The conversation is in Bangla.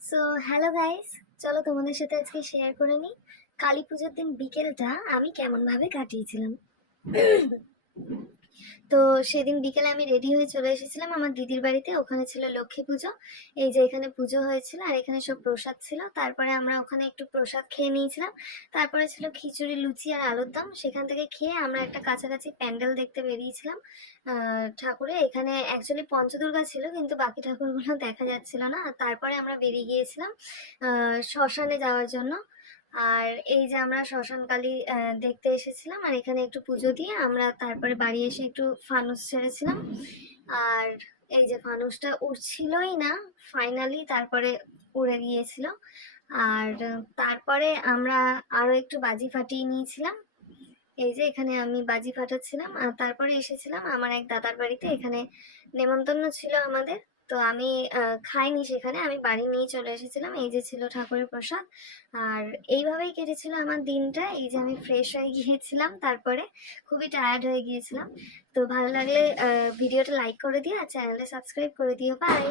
সো হ্যালো গাইস, চলো তোমাদের সাথে আজকে শেয়ার করে নিই কালী পুজোর দিন বিকেলটা আমি কেমনভাবে কাটিয়েছিলাম। তো সেদিন বিকেলে আমি রেডি হয়ে চলে এসেছিলাম আমার দিদির বাড়িতে। ওখানে ছিল লক্ষ্মী পুজো। এই যে এখানে পুজো হয়েছিল আর এখানে সব প্রসাদ ছিল। তারপরে আমরা ওখানে একটু প্রসাদ খেয়ে নিয়েছিলাম। তারপরে ছিল খিচুড়ি, লুচি আর আলুর দম। সেখান থেকে খেয়ে আমরা একটা কাছাকাছি প্যান্ডেল দেখতে বেরিয়েছিলাম ঠাকুরের। এখানে অ্যাকচুয়ালি পঞ্চদুর্গা ছিল, কিন্তু বাকি ঠাকুরগুলো দেখা যাচ্ছিল না। আর তারপরে আমরা বেরিয়ে গিয়েছিলাম শ্মশানে যাওয়ার জন্য। আর এই যে আমরা শ্মশানকালী দেখতে এসেছিলাম, আর এখানে একটু পুজো দিয়ে আমরা তারপরে বাড়ি এসে একটু ফানুস ছেড়েছিলাম। আর এই যে ফানুসটা উড়ছিলই না, ফাইনালি তারপরে উড়ে গিয়েছিল। আর তারপরে আমরা আরো একটু বাজি ফাটিয়ে নিয়েছিলাম। এই যে এখানে আমি বাজি ফাটাচ্ছিলাম। আর তারপরে এসেছিলাম আমার এক দাদার বাড়িতে। এখানে নেমন্তন্ন ছিল আমাদের। তো আমি খাইনি সেখানে, আমি বাড়ি নিয়ে চলে এসেছিলাম। এই যে ছিল ঠাকুরের প্রসাদ। আর এইভাবেই কেটেছিল আমার দিনটা। এই যে আমি ফ্রেশ হয়ে গিয়েছিলাম, তারপরে খুবই টায়ার্ড হয়ে গিয়েছিলাম। তো ভালো লাগলে ভিডিওটা লাইক করে দিও আর চ্যানেলটা সাবস্ক্রাইব করে দিও। বাই।